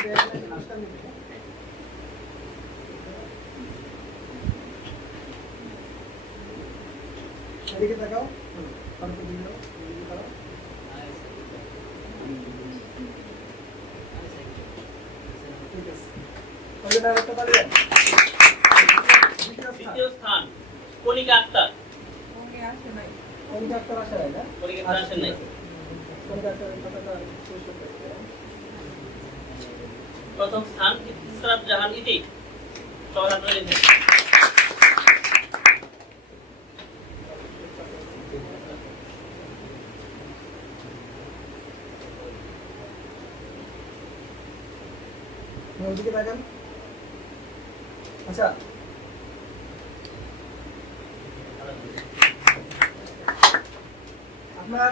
এদিকে তাকাও। ঠিক আছে, দ্বিতীয় স্থান কণিকা আক্তার। কণিকা আক্তার আসে নাই না? কণিকা আক্তার আসেন নাই। কণিকা আক্তারের কথাটা শেষ হতে হবে। প্রথম স্থান ইসরাত জাহান ইতি। সবার হাত রয়েছে। ওদিকে দেখেন। আচ্ছা, আপনার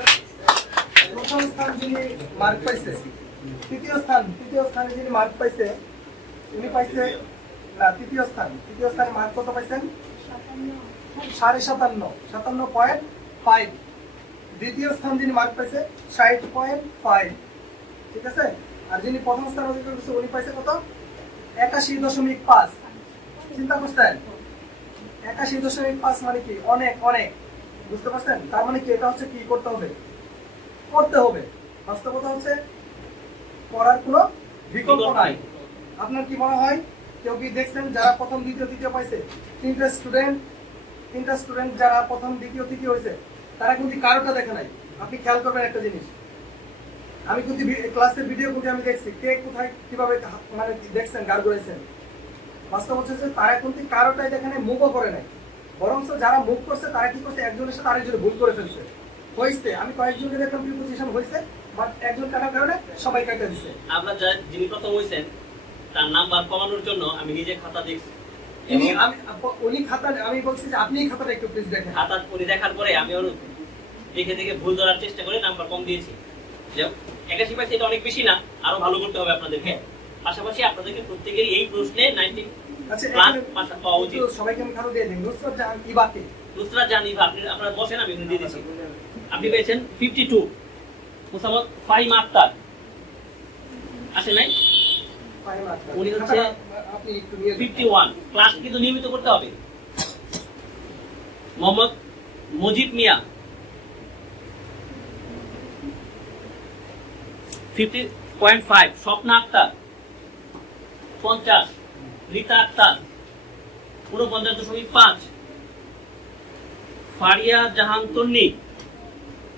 প্রথম স্থান যিনি মার্ক পাইছে, তৃতীয় স্থানে যিনি মার্ক পাইছে উনি পাইছে না, তৃতীয় স্থানে মার্ক কত পাইছেন? 57.5। দ্বিতীয় স্থান যিনি মার্ক পাইছে 60.5। ঠিক আছে। আর যিনি প্রথম স্থান অধিকার করছে উনি পাইছে কত? 81.5। চিন্তা করছেন? 81.5 মানে কি? অনেক অনেক। বুঝতে পারছেন? তার মানে কি এটা হচ্ছে কি করতে হবে? করতে হবে। বাস্তবতা হচ্ছে পড়ার কোনো বিকল্প নাই। আপনার কি মনে হয় কেউ কি দেখছেন যারা প্রথম দ্বিতীয় তৃতীয় পাইছে? তিনটা স্টুডেন্ট যারা প্রথম দ্বিতীয় তৃতীয় হয়েছে তারা কিন্তু কারোটা দেখে নাই। আপনি খেয়াল করবেন একটা জিনিস, আমি কিন্তু ক্লাসের ভিডিও কিন্তু আমি দেখছি কে কোথায় কিভাবে মানে দেখছেন গার করেছেন। বাস্তব হচ্ছে যে তারা কিন্তু কারোটাই দেখে নাই, মুভও করে নাই। বরং যারা মুভ করছে তারা কি করছে, একজনের সাথে আরেকজনে ভুল করে ফেলছে। হয়েছে আমি কয়েকজনকে দেখলাম প্রিপোজিশন হয়েছে, বাট একজন কাটার কারণে সবাই কাটা দিচ্ছে। আপনার যিনি প্রথম হয়েছেন তার নাম্বার কমানোর জন্য আমি নিজে খাতা দেখছি। উনি খাতা, আমি বলছি যে আপনি খাতাটা একটু প্লিজ দেখেন। খাতা উনি দেখার পরে আমি ওর দেখে ভুল ধরার চেষ্টা করে নাম্বার কম দিয়েছি। 81 পাইছে এটা অনেক বেশি না, আরো ভালো করতে হবে আপনাদেরকে। পাশাপাশি আপনাদেরকে প্রত্যেকেরই এই প্রশ্নে 90 প্লাস পাওয়া উচিত। সবাইকে আমি খাতা দিয়ে দিই। নুসরাত জাহান ইবাকে, নুসরাত জাহান ইভা, আপনারা বসেন, আমি দিয়ে দিচ্ছি। আপনি পেয়েছেন 52। মুসাম্মদ ফাহিম আক্তার আসে নাই, উনি হচ্ছে 51। ক্লাস কিন্তু নিয়মিত করতে হবে। মোহাম্মদ মুজিব মিয়া 50.5। স্বপ্না আক্তার 50। রীতা আক্তার 49.5। ফারিয়া জাহান তন্নি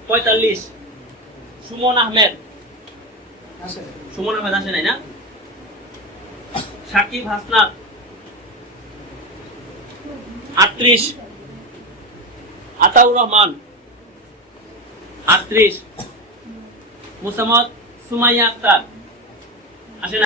45। সুমন আহমেদ আসে নাই না? সাকিব হাসনাত 38। আতাউর রহমান 38। মুসাম্মদ সুমাইয়া আক্তার